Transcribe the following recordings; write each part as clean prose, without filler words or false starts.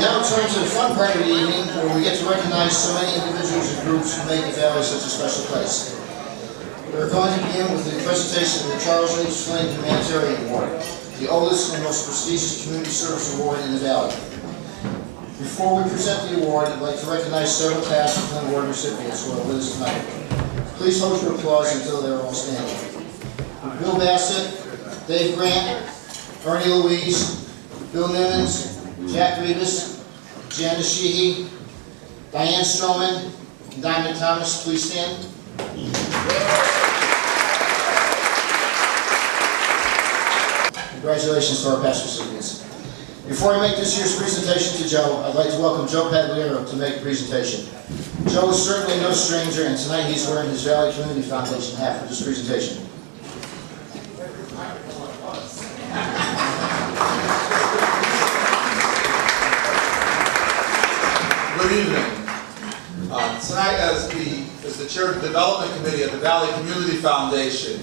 now turn to the fun part of the evening, where we get to recognize so many individuals and groups who make the Valley such a special place. We're going to begin with the presentation of the Charles H. Flynn Humanitarian Award, the oldest and most prestigious community service award in the Valley. Before we present the award, I'd like to recognize several past Flynn Award recipients who are with us tonight. Please hold your applause until they're all standing. Bill Bassett, Dave Grant, Ernie Louise, Bill Nimmons, Jack Rebus, Janice Sheehy, Diane Stroman, and Diamond Thomas, please stand. Congratulations to our past recipients. Before I make this year's presentation to Joe, I'd like to welcome Joe Pagliaro to make a presentation. Joe is certainly no stranger, and tonight he's wearing his Valley Community Foundation hat for this presentation. Good evening. Tonight, as the Chair of the Development Committee of the Valley Community Foundation,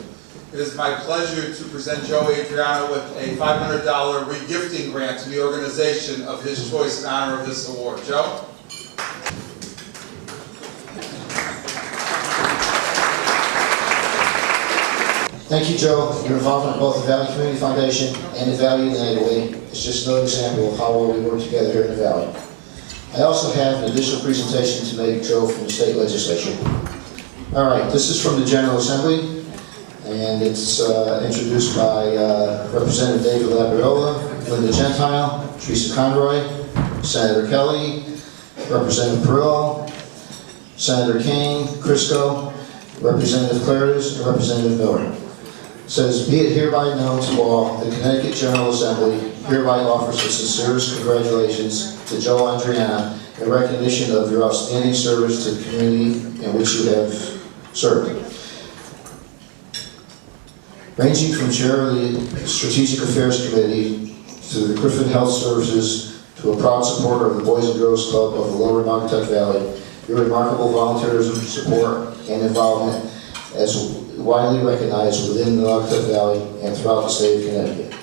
it is my pleasure to present Joe Andreana with a $500 regifting grant to the organization of his choice in honor of this award. Joe? Thank you, Joe. Your involvement in both the Valley Community Foundation and the Valley United Way is just another example of how well we work together here in the Valley. I also have an additional presentation to make Joe from the state legislature. All right, this is from the General Assembly, and it's introduced by Representative David Labriola, Linda Gentile, Teresa Conroy, Senator Kelly, Representative Perillo, Senator Kane, Crisco, Representative Claridge, and Representative Miller. It says, be it hereby known to all, the Connecticut General Assembly hereby offers the sincerest congratulations to Joe Andreana in recognition of your outstanding service to the community in which you have served. Ranging from chair of the Strategic Affairs Committee to the Griffin Health Services to a proud supporter of the Boys and Girls Club of the Lower Naugatuck Valley, your remarkable volunteerism, support, and involvement is widely recognized within the Naugatuck Valley and throughout the state of Connecticut.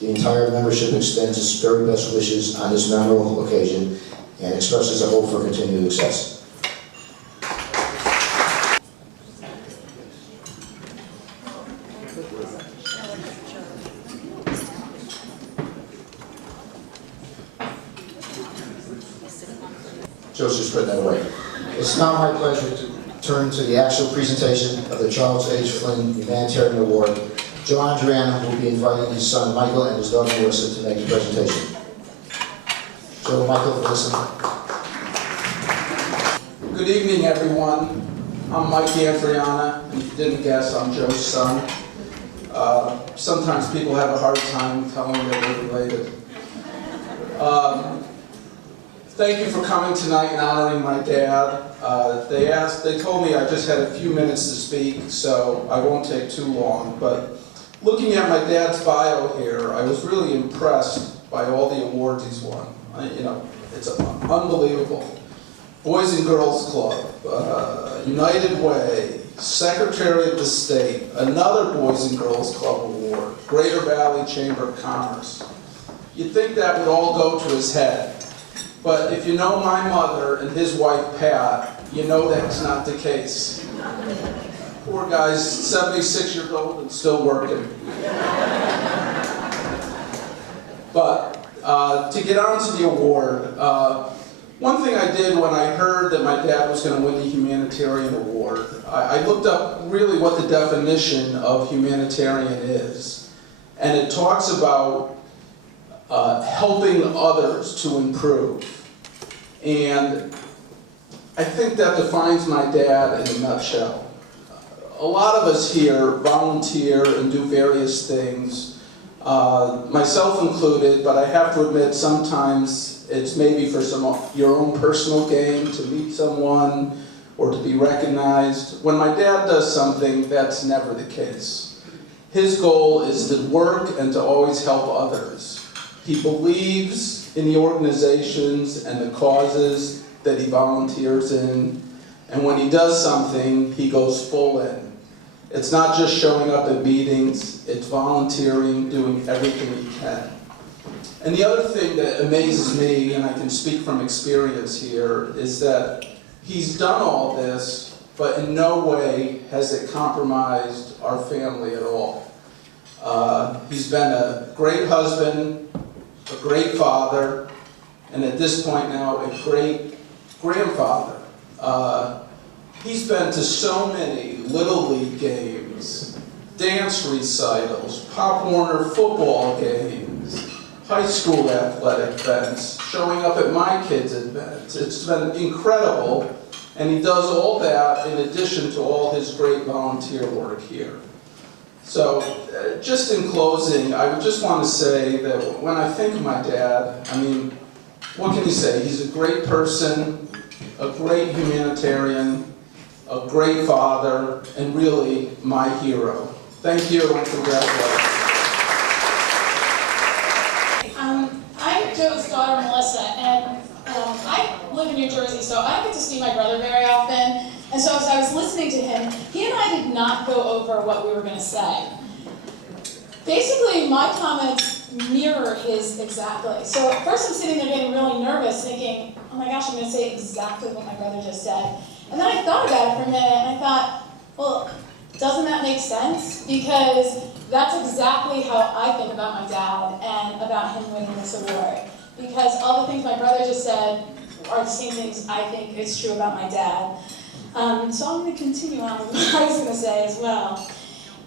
The entire membership extends its very best wishes on this memorable occasion and expresses a hope for continued success. Joe's just putting that away. It's now my pleasure to turn to the actual presentation of the Charles H. Flynn Humanitarian Award. Joe Andreana will be inviting his son Michael and his daughter Melissa to make the presentation. Joe, Michael, Melissa. Good evening, everyone. I'm Mike Andreana, and if you didn't guess, I'm Joe's son. Sometimes people have a hard time telling that we're related. Thank you for coming tonight and honoring my dad. They told me I just had a few minutes to speak, so I won't take too long. But looking at my dad's bio here, I was really impressed by all the awards he's won. It's unbelievable. Boys and Girls Club, United Way, Secretary of the State, another Boys and Girls Club award, Greater Valley Chamber of Commerce. You'd think that would all go to his head. But if you know my mother and his wife, Pat, you know that's not the case. Poor guy's 76 years old and still working. But to get on to the award, one thing I did when I heard that my dad was going to win the Humanitarian Award, I looked up really what the definition of humanitarian is. And it talks about helping others to improve. And I think that defines my dad in a nutshell. A lot of us here volunteer and do various things, myself included, but I have to admit sometimes it's maybe for your own personal gain, to meet someone or to be recognized. When my dad does something, that's never the case. His goal is to work and to always help others. He believes in the organizations and the causes that he volunteers in, and when he does something, he goes full in. It's not just showing up at meetings, it's volunteering, doing everything he can. And the other thing that amazes me, and I can speak from experience here, is that he's done all this, but in no way has it compromised our family at all. He's been a great husband, a great father, and at this point now, a great grandfather. He's been to so many Little League games, dance recitals, Pop Warner football games, high school athletic events, showing up at my kids' events. It's been incredible, and he does all that in addition to all his great volunteer work here. So, just in closing, I would just want to say that when I think of my dad, I mean, what can you say? He's a great person, a great humanitarian, a great father, and really my hero. Thank you, and congratulations. I'm Joe's daughter, Melissa, and I live in New Jersey, so I don't get to see my brother very often. And so as I was listening to him, he and I did not go over what we were going to say. Basically, my comments mirror his exactly. So at first I'm sitting there getting really nervous, thinking, oh my gosh, I'm going to say exactly what my brother just said. And then I thought about it for a minute, and I thought, well, doesn't that make sense? Because that's exactly how I think about my dad and about him winning this award. Because all the things my brother just said are the same things I think is true about my dad. So I'm going to continue on with what I was going to say as well.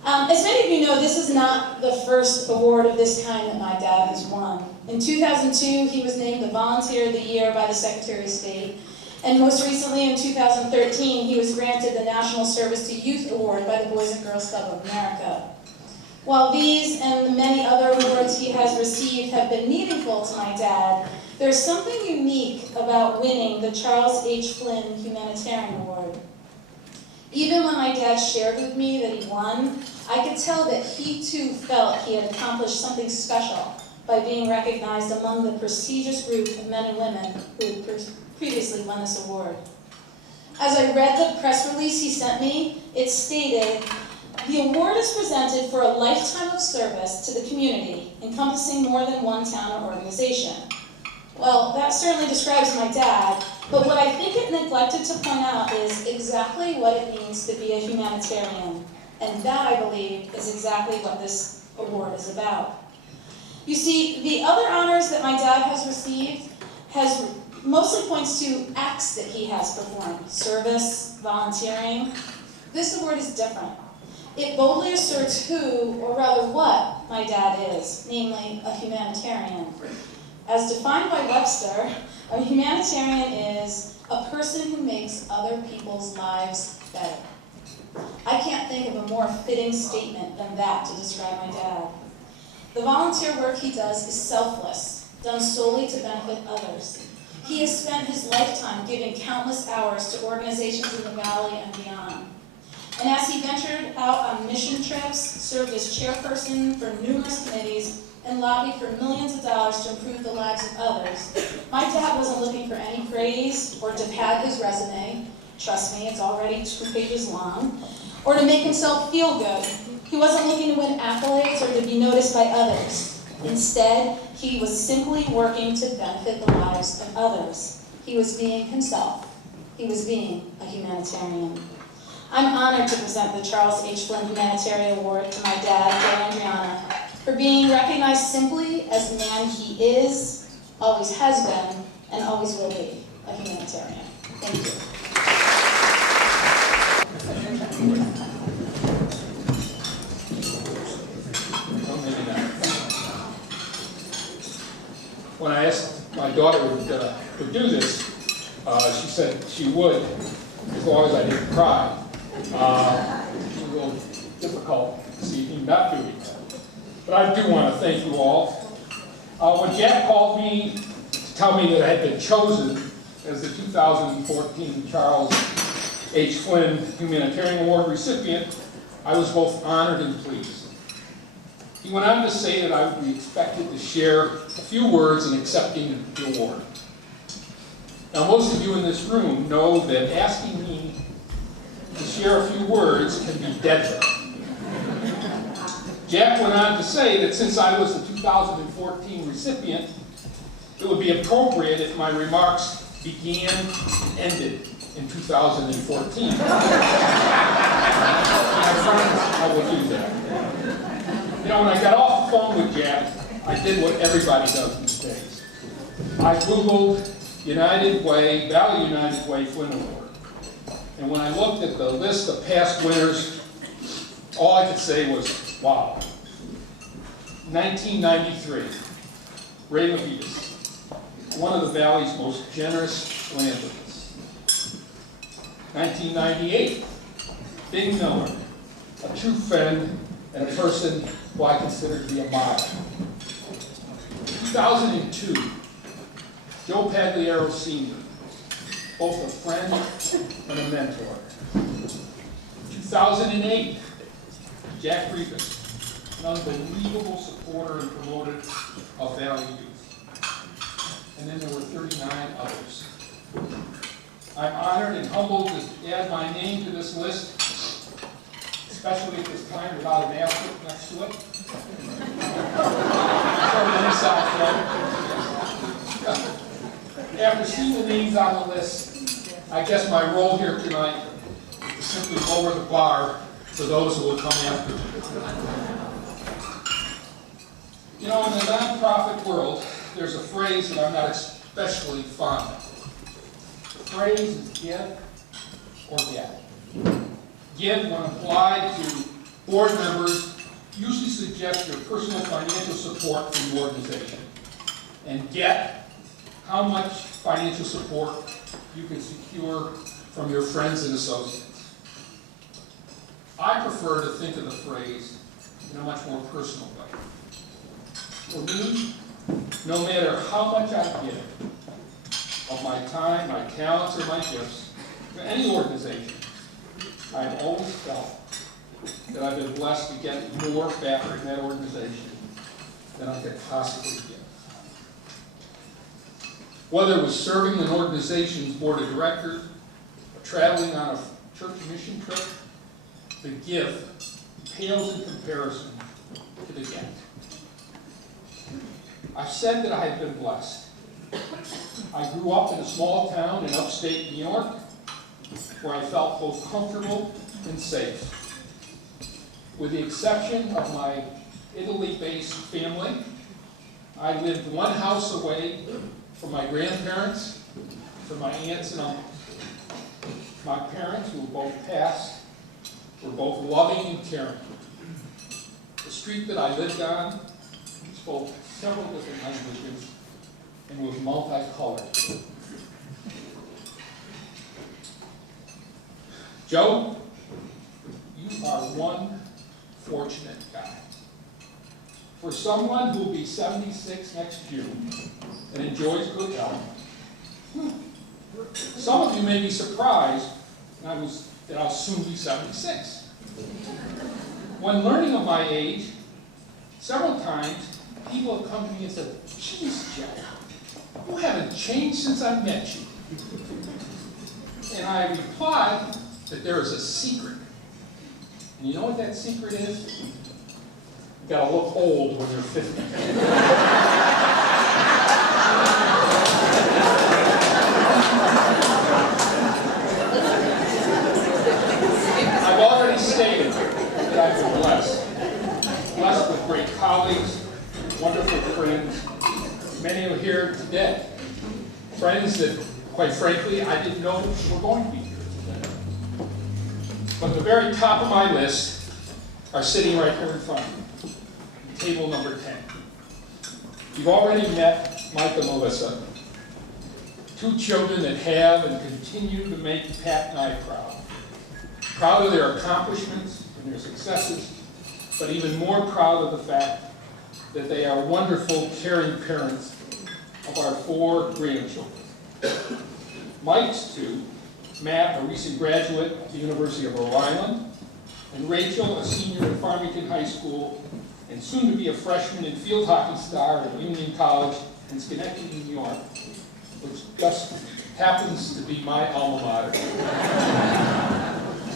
As many of you know, this is not the first award of this kind that my dad has won. In 2002, he was named the Volunteer of the Year by the Secretary of State. And most recently, in 2013, he was granted the National Service to Youth Award by the Boys and Girls Club of America. While these and the many other awards he has received have been meaningful to my dad, there's something unique about winning the Charles H. Flynn Humanitarian Award. Even when my dad shared with me that he won, I could tell that he too felt he had accomplished something special by being recognized among the prestigious group of men and women who had previously won this award. As I read the press release he sent me, it stated, "The award is presented for a lifetime of service to the community, encompassing more than one town or organization." Well, that certainly describes my dad, but what I think it neglected to point out is exactly what it means to be a humanitarian. And that, I believe, is exactly what this award is about. You see, the other honors that my dad has received mostly points to acts that he has performed, service, volunteering. This award is different. It boldly asserts who, or rather what, my dad is, namely a humanitarian. As defined by Webster, a humanitarian is a person who makes other people's lives better. I can't think of a more fitting statement than that to describe my dad. The volunteer work he does is selfless, done solely to benefit others. He has spent his lifetime giving countless hours to organizations in the Valley and beyond. And as he ventured out on mission trips, served as chairperson for numerous committees, and lobbied for millions of dollars to improve the lives of others, my dad wasn't looking for any praise or to pad his resume. Trust me, it's already 2 pages long. Or to make himself feel good. He wasn't looking to win accolades or to be noticed by others. Instead, he was simply working to benefit the lives of others. He was being himself. He was being a humanitarian. I'm honored to present the Charles H. Flynn Humanitarian Award to my dad, Joe Andreana, for being recognized simply as the man he is, always has been, and always will be, a humanitarian. Thank you. When I asked my daughter would do this, she said she would, as long as I didn't cry. It's a little difficult to see me not doing that. But I do want to thank you all. When Jack called me to tell me that I had been chosen as the 2014 Charles H. Flynn Humanitarian Award recipient, I was both honored and pleased. He went on to say that I would be expected to share a few words in accepting the award. Now, most of you in this room know that asking me to share a few words can be deadly. Jack went on to say that since I was the 2014 recipient, it would be appropriate if my remarks began and ended in 2014. I promise I will do that. You know, when I got off the phone with Jack, I did what everybody does these days. I Googled United Way, Valley United Way Flynn Award. And when I looked at the list of past winners, all I could say was, wow. 1993, Ray Levitas, one of the Valley's most generous philanthropists. 1998, Big Miller, a true friend and a person who I consider to be a model. 2002, Joe Pagliaro Sr., both a friend and a mentor. 2008, Jack Revis, an unbelievable supporter and promoter of Valley youth. And then there were 39 others. I'm honored and humbled to add my name to this list, especially at this time without an asterisk next to it. After seeing the names on the list, I guess my role here tonight is simply lower the bar for those who will come after me. You know, in the nonprofit world, there's a phrase that I'm not especially fond of. The phrase is give or get. Give, when applied to board members, usually suggests your personal financial support from the organization. And get, how much financial support you can secure from your friends and associates. I prefer to think of the phrase in a much more personal way. For me, no matter how much I give of my time, my talents, or my gifts to any organization, I've always felt that I've been blessed to get more back from that organization than I could possibly give. Whether it was serving an organization's board of directors, or traveling on a church mission trip, the give pales in comparison to the get. I've said that I have been blessed. I grew up in a small town in upstate New York where I felt both comfortable and safe. With the exception of my Italy-based family, I lived one house away from my grandparents, from my aunts and uncles. My parents, who were both passed, were both loving and caring. The street that I lived on spoke several different languages and was multicolored. Joe, you are one fortunate guy. For someone who will be 76 next June and enjoys good health, some of you may be surprised that I'll soon be 76. When learning of my age, several times people have come to me and said, "Geez, Joe, you haven't changed since I met you." And I replied that there is a secret. And you know what that secret is? You gotta look old when you're 50. I've already stated that I've been blessed. Blessed with great colleagues, wonderful friends. Many are here today. Friends that, quite frankly, I didn't know were going to be here today. But the very top of my list are sitting right here in front of me. Table number 10. You've already met Mike and Melissa, two children that have and continue to make Pat and I proud. Proud of their accomplishments and their successes, but even more proud of the fact that they are wonderful, caring parents of our 4 grandchildren. Mike's 2, Matt, a recent graduate at the University of Rhode Island, and Rachel, a senior at Farmington High School, and soon to be a freshman and field hockey star at Union College in Schenectady, New York, which just happens to be my alma mater.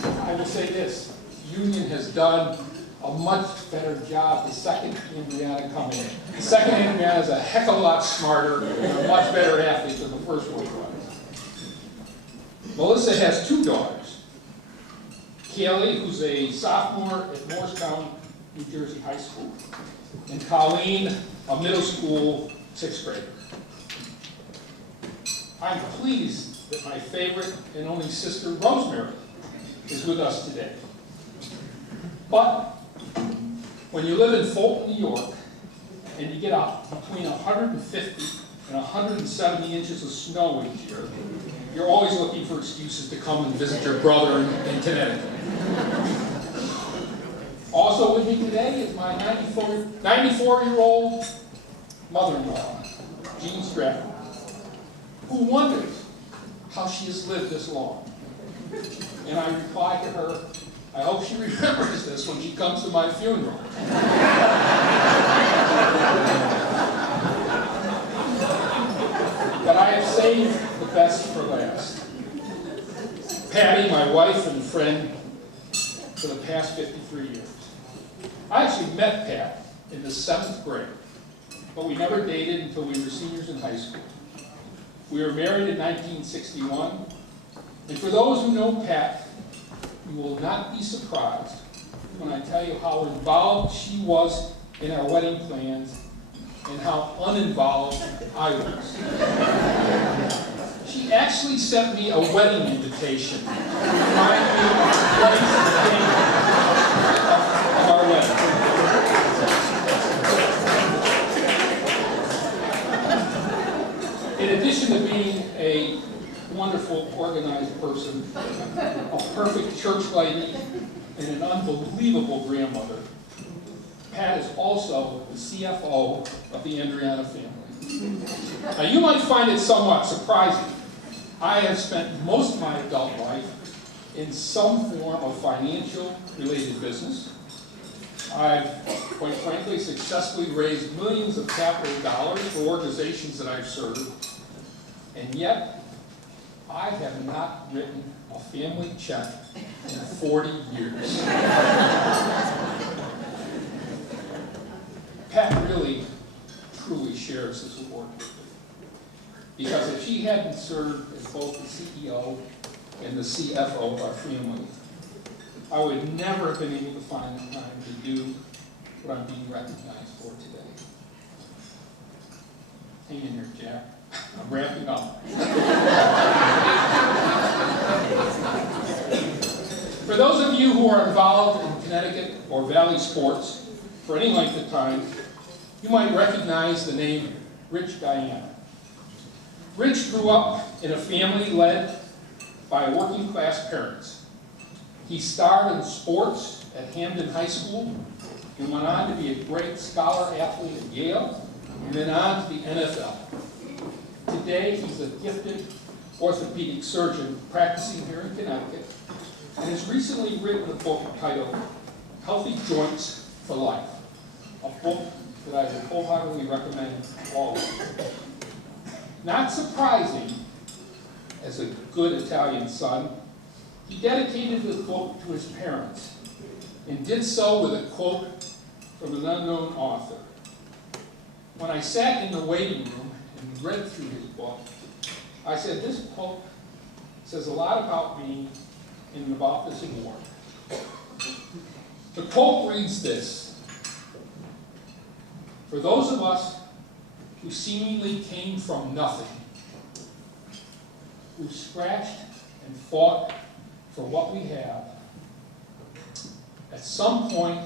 I will say this, Union has done a much better job the second Andreana come in. The second Andreana is a heck of a lot smarter and a much better athlete than the first one was. Melissa has 2 daughters. Kaylee, who's a sophomore at Morristown, New Jersey High School, and Colleen, a middle school 6th grader. I'm pleased that my favorite and only sister, Rosemary, is with us today. But when you live in Fulton, New York, and you get up between 150 and 170 inches of snow each year, you're always looking for excuses to come and visit your brother in Connecticut. Also with me today is my 94-year-old mother-in-law, Jean Stratton, who wonders how she has lived this long. And I reply to her, I hope she remembers this when she comes to my funeral. But I have saved the best for last. Patty, my wife and friend for the past 53 years. I actually met Pat in the 7th grade, but we never dated until we were seniors in high school. We were married in 1961, and for those who know Pat, you will not be surprised when I tell you how involved she was in our wedding plans and how uninvolved I was. She actually sent me a wedding invitation to remind me of the place and date of our wedding. In addition to being a wonderful, organized person, a perfect church lady, and an unbelievable grandmother, Pat is also the CFO of the Andreana family. Now, you might find it somewhat surprising. I have spent most of my adult life in some form of financial-related business. I've, quite frankly, successfully raised millions of capital dollars for organizations that I've served, and yet, I have not written a family check in 40 years. Pat really, truly shares this award with me. Because if she hadn't served as both the CEO and the CFO of our family, I would never have been able to find the time to do what I'm being recognized for today. Hang in here, Jack. I'm wrapping up. For those of you who are involved in Connecticut or Valley sports for any length of time, you might recognize the name Rich Diana. Rich grew up in a family led by working class parents. He starred in sports at Hamden High School and went on to be a great scholar athlete at Yale and then on to the NFL. Today, he's a gifted orthopedic surgeon practicing here in Connecticut and has recently written a book titled Healthy Joints for Life, a book that I would wholeheartedly recommend to all of you. Not surprising, as a good Italian son, he dedicated the book to his parents and did so with a quote from an unknown author. When I sat in the waiting room and read through his book, I said, this quote says a lot about me and about this award. The quote reads this: for those of us who seemingly came from nothing, who scratched and fought for what we have, at some point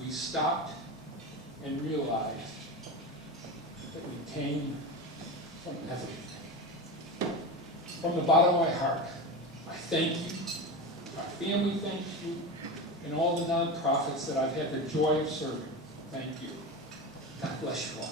we stopped and realized that we came from everything. From the bottom of my heart, I thank you, my family thanks you, and all the nonprofits that I've had the joy of serving. Thank you. God bless you all.